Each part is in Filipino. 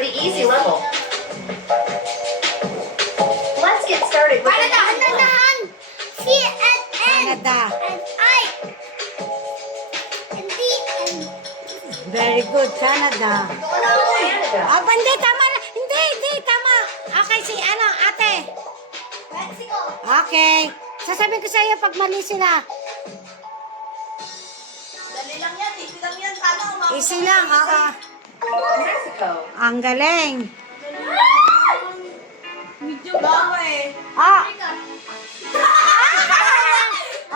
the easy level. Let's get started with the easy one. Canada. And I. And D and Very good, Canada. Canada. Ah, hindi, tama na. Hindi, tama. Okay, si ate. Mexico. Okay. Sasabihin ko sa iyo pag mali sila. Dali lang yan, easy lang yan. Paano? Easy lang, oo. Mexico. Ang galing. Medyo bago eh. Ah,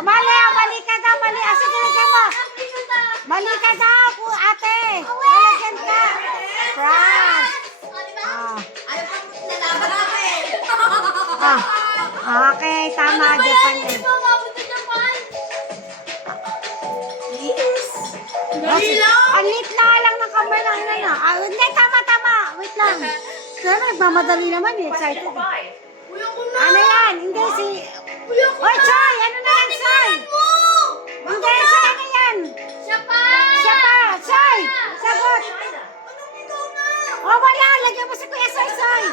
mali ka daw, mali. Ah, sige, lagyan mo. Mali ka daw, ate. Lagyan ka. France. Ah. Ayaw pa nalaban namin. Ah. Okay, tama, Japan yan. Dali lang. Ang lit na lang ng kamay lang na. Ah, hindi, tama. Wait lang. Kaya nagmamadali naman eh. Excited. Five. Kuya ko na. Ano yan? Hindi si... Kuya ko Oy, Choy! Ano na yan, Choy? mo. Hindi, si ano yan? Siya pa. Siya pa! Choy! Sagot! China. Anong ikaw na? Oh, wala! Lagyan mo si Kuya Soy Soy!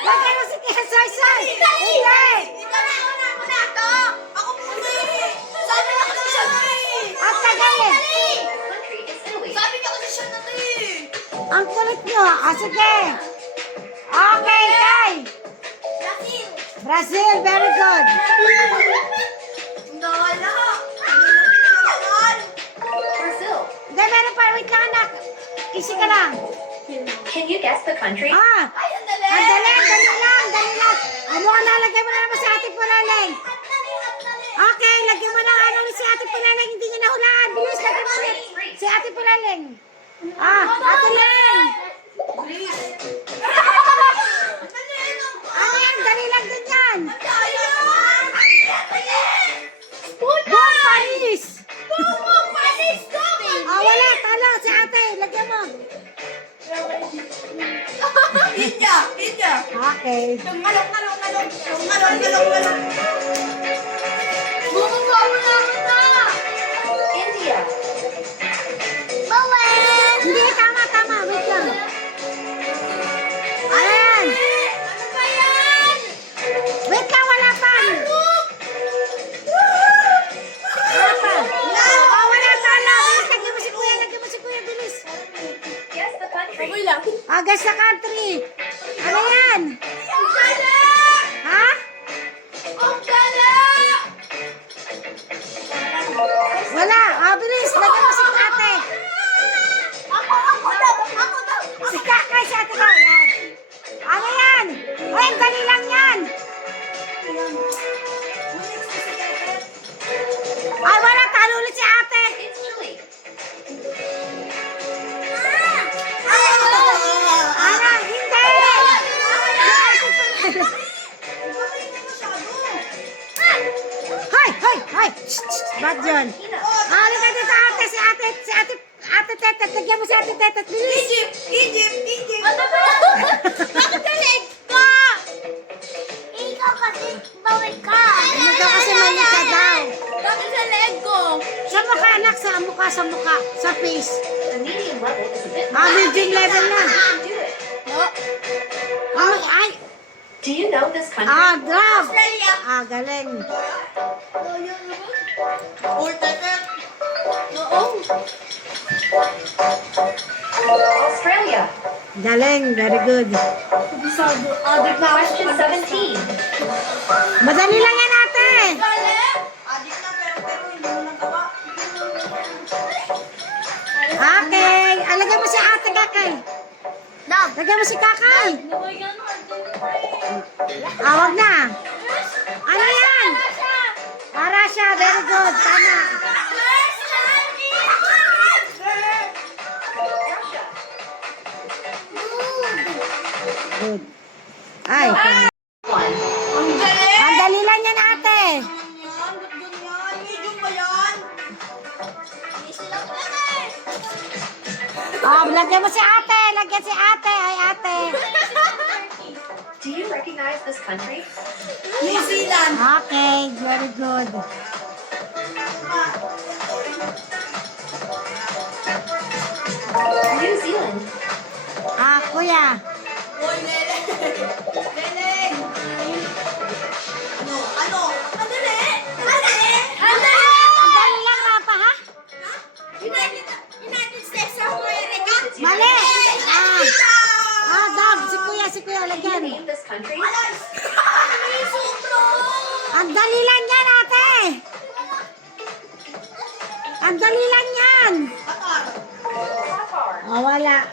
Lagyan mo si Kuya Soy Soy! Hindi! Ikaw na, ako na to. Ako muli. Sabi niya kasi siya na eh. Ang tagal eh! The country is Italy. Sabi niya kasi siya na eh. Ang kulit nyo! Ah, sige! Okay, Tay! Brazil. Brazil, very good! Dala. Malapit na naman. Brazil. Hindi, meron pa. Wait lang, anak. Easy ka lang. Can you guess the country? Ah! Ay, ang dali. Ang dali lang. Ano ka na? Lagyan mo na naman si Ate Pulaling. Okay, lagyan mo na ano si Ate Pulaling. Hindi niya nahulaan. Bilis, lagyan mo ulit. Si Ate Pulaling. Ah, Ate Lang. Greece. Ano yan? Dali lang din yan. Tayo. Go, Paris. Paris, go. Ah, wala. Talo, si Ate. Lagyan mo. India. Okay. Ngalong. Bumagawa namin na. India. Bawen. Hindi, tama. Wait lang. Ayan. Ano ba yan? Wait lang, wala pa. Wala pa. Oh, wala. Talo. Bilis, lagyan mo si Kuya. Bilis. Guess the country. lang. Agas sa country. Ano yan? Ang gala! Ha? Ang gala! Wala. Ah, bilis. Lagyan mo si Ate. Ako daw! Si Kakay, si Ate daw. Yan. Ano yan? Ay, ang dali lang yan. Ay, wala. Talo ulit si Ate. It's Chile. Ana, hindi. Hoy. Ba't yun? Halika dito, Ate. Si Ate Tetet. Lagyan mo si Ate Tetet. Bilis. Egypt! Ano ba? Bakit ka leg ko? Ikaw kasi bawal ka. Ikaw kasi mali ka daw. Bakit sa leg ko? Sa mukha, anak. Sa mukha. Sa face. The medium level is a bit Ah, medium level na. Do it. Ay. Do you know this country? Ah, drop. Australia. Ah, galing. Or Tetet. Oo. Australia. Galing. Very good. Kabisado. Adik na Question 17. Madali lang yan, Ate. Galing! Adik na pero hindi mo nagawa. Okay. Alagay mo si Ate Kakay. Lagyan mo si Kakay. Ah, wag na. Ano yan? Ah, Russia. Very good. Tama. Good. Ay. One. Ang galing! Ang dali lang yan, Ate. Medium ba yan? Easy lang yan Oh, lagyan mo si Ate. Lagyan si Ate. Ay, Ate. Do you recognize this country? New Zealand. Okay. Very good. New Zealand. Galing! Ano? Madali! Madali! Madali! Ang dali lang, Papa, ha? United States of America? Mali! Dab, si kuya, Can you lagyan. name this country? Ang dali lang yan, ate! Ang dali lang yan! Qatar. Oh, wala.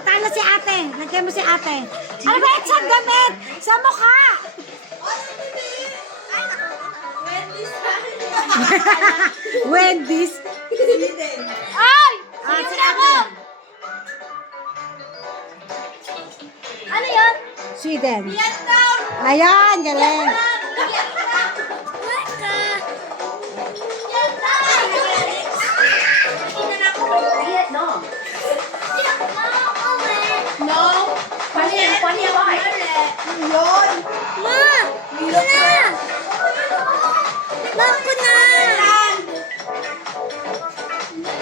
Talo si ate. Lagyan mo si ate. Ano ba yan sa damit? Sa mukha! Wendy's. Ay! Ah, si ate. Ano yun? Sweden. Vietnam! Ayan, galing. Vietnam. No. Question 25.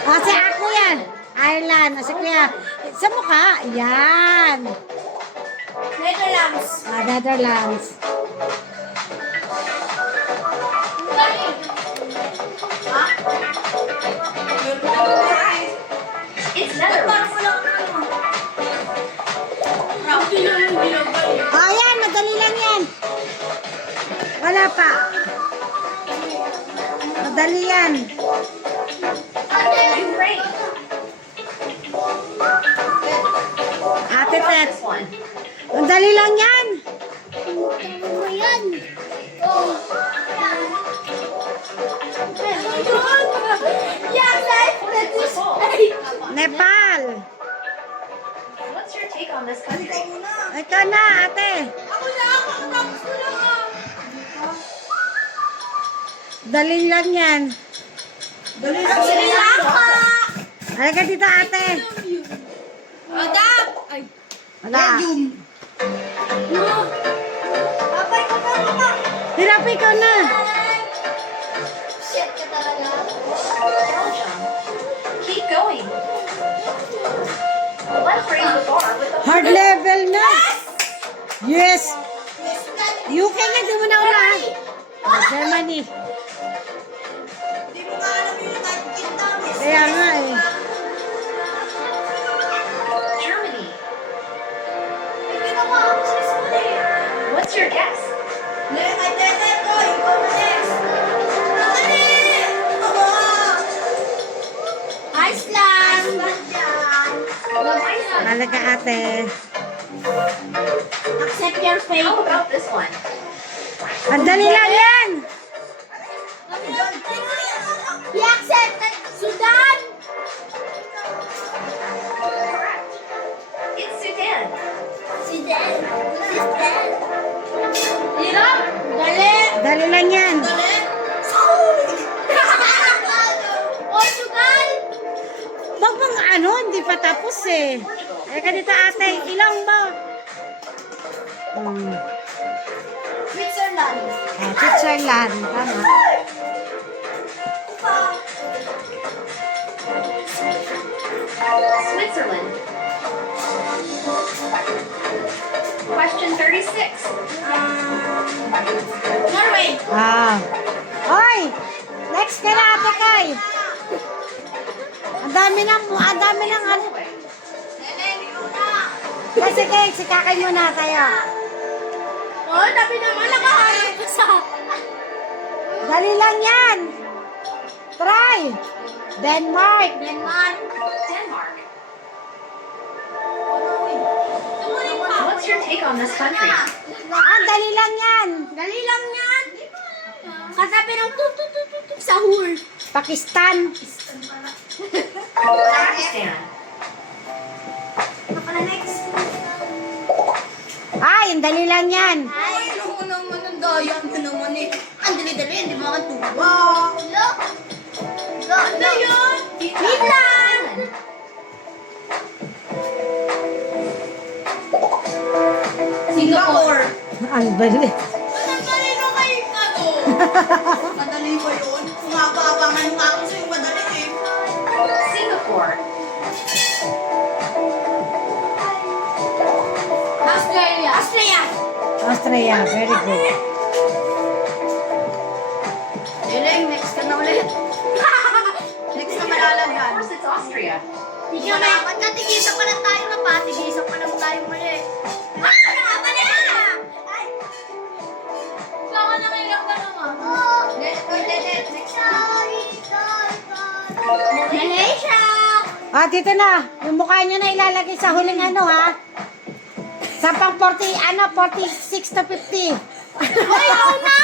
Ah, si ako yan. Ireland. Ah, si kuya. Sa mukha. Yan. Netherlands. Ah, Netherlands. It's Netherlands. Ah, yan. Madali lang yan. Wala pa. Madali yan. Ukraine. Ate How about Tet. this one? Ang dali lang yan. Nepal. What's your take on this country? Ito na, ate. Dali lang yan. Sri Lanka! Halika dito, ate. Adap! Ay! Wala. Papay ko pa! Hirap ikaw na. Shit ka talaga. Belgium. Keep going. Let's raise the bar with the Hard level na. Yes. UK nga, di mo na unahan. Oh, Germany. Di mo nga alam yung United Kingdom. Kaya nga eh. Germany. May ginawa ako sa school eh. What's your guess? Ay, tete ko! Ikaw na next! Madali! Iceland! Iceland! Halaga, ate. Accept your fate. How about this one? Ang dali lang yan. He accepted Sudan! Correct. It's Sudan. Sudan? Sudan? Hirap! Dali! Dali lang yan. Dali! Portugal! Wag mong ano, hindi pa tapos eh. Halika dito, ate. Ilang ba? Switzerland! Ah, Switzerland. Tama. Switzerland. Question 36. Norway! Ah. Hoy! Next ka na, ate Kay. Ang dami ng ano. Nene, ikaw na! Kasi kay, si kakay muna tayo. Oh, tabi naman, nakaharap ka sa... Dali lang yan. Try. Denmark. Denmark. Denmark. Tumuling pa. What's your take on this country? Ang dali lang yan. Dali lang yan. Katabi ng tututututuk sa hul. Pakistan. Pakistan. Ano pala next? Ay, ang dali lang yan. Ay, ano naman ang daya mo naman eh. Ang dali-dali, hindi mo makatuwa. Look! Ano yun? Finland! Singapore! Ang dali. Ang dali na kayo ano? Madali ba yun? Kumababangan nga ako sa'yo, madali eh. Singapore. Australia! Australia! Austria, very good. Lileng, next ka na ulit. Next na Of malalagan. course, it's Austria. Hindi na, magkatigisan pa lang tayo na pa. Tigisan pa lang tayo muli. Nakabali na! Saka na kayo lang naman. Next. Malaysia! Ah, dito na. Yung mukha nyo na ilalagay sa huling ano, ha? Sa pang 46 to 50. Hoy, ako na!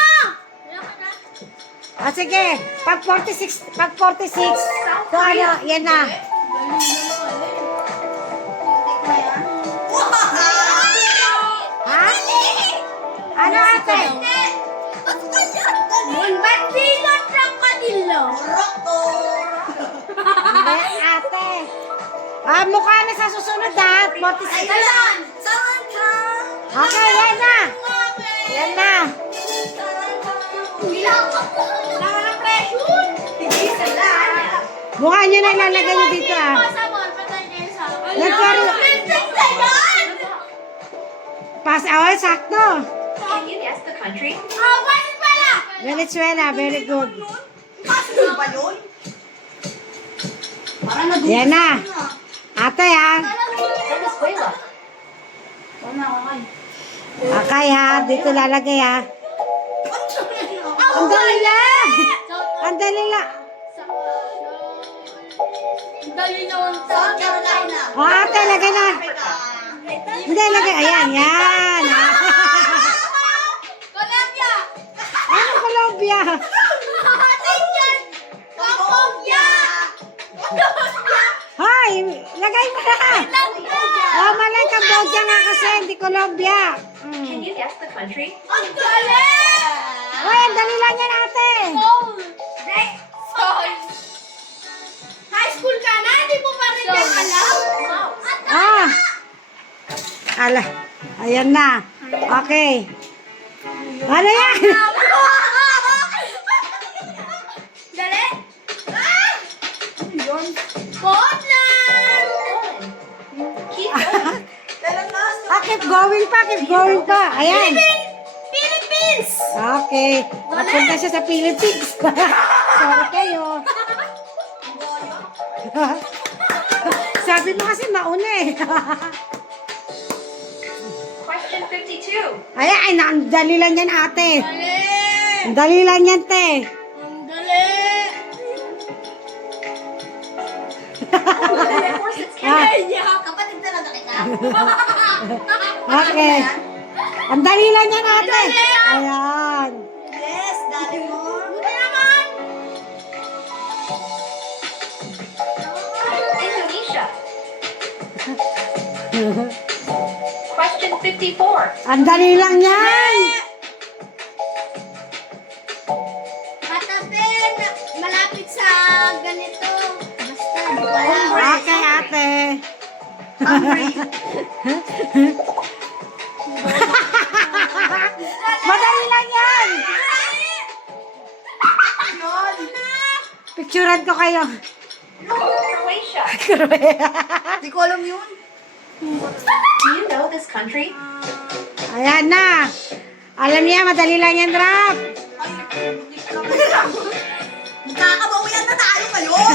Ah, sige. Pag 46, so ano, yan na. Ha? Ano, ate? Ba't silot lang kanila? Hindi, ate. Ah, mukha na sa susunod, ha? 46. Saan ka? Okay, yan na. Yan na. Wala ka ng pressure. Tigisan na. Mukha nyo na ilalagay nyo dito, ha? Nagkaroon. Pas, awal, sakto. Can you guess the country? Bakit pala? Venezuela, very good. Bakit ba yun? Parang nag- Yan na. Ate, ha? Venezuela. Okay, ha? Dito lalagay, ha? Ang dali lang. Ang dali lang. Dali naman South Carolina. O, ate, lagay na. Hindi, lagay. Ayan, yan. Colombia! Ano, Colombia? Tingnan! Cambodia! Hoy, lagay mo na. Oh, malay, Cambodia nga kasi, hindi Colombia. Can you guess the country? Ang galing! Hoy, ang dali lang yan, ate. Seoul! High school ka na? Hindi mo pa rin yan alam? Ah. Ala, ayan na. Okay. Ano yan? Dali! Scotland! Keep going. Ah, keep going pa, keep going pa. Ayan. Philippines! Okay. Papunta siya sa Philippines. Sorry kayo. Sabi mo kasi mauna eh. Question 52. Ay, ang dali lang yan, ate. Dali! Ang dali lang yan, te. Ang dali! Of course, it's Canada. Ah, Kapatid talaga kita. okay. Ang dali lang yan, ate. Ayan. Yes, dali mo. Buti naman! Indonesia. Question 54. Ang dali lang yan. Katapin, malapit sa ganito. Basta, wala. Okay, ate. Madali lang yan. Picturean ko kayo. Croatia. Hindi ko alam yun. Do you know this country? Ayan na. Alam niya, madali lang yan, Rap. Magkakabawian na tayo ngayon.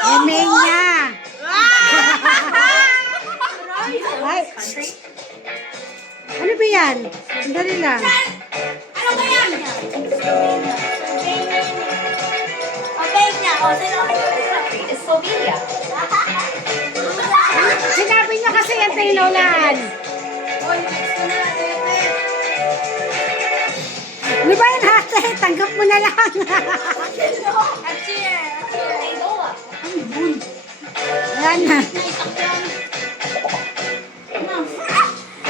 Emenya. Do you know Ay. this country? Ano ba yan? Ang dali lang. Ano ba yan? Albania. O, sino? This country is Slovenia. Sinabi niyo kasi yan kay Nolan. Oy, next na na, David. Ano ba yan, ate? Tanggap mo na lang. Achille. Angola. Ayan na.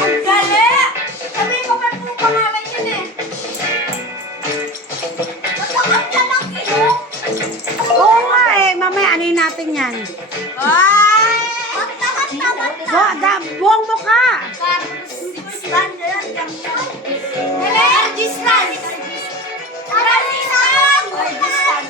Ang gali! Sabihin mo ba't mo pangalan yun eh? Matakat ka lang yun! Oo nga eh. Mamaya, ano yun natin yan? Ay! Matakat Do you know this Buong mukha. Kyrgyzstan yan. Dali! Kyrgyzstan! Kyrgyzstan! Kyrgyzstan! Kyrgyzstan!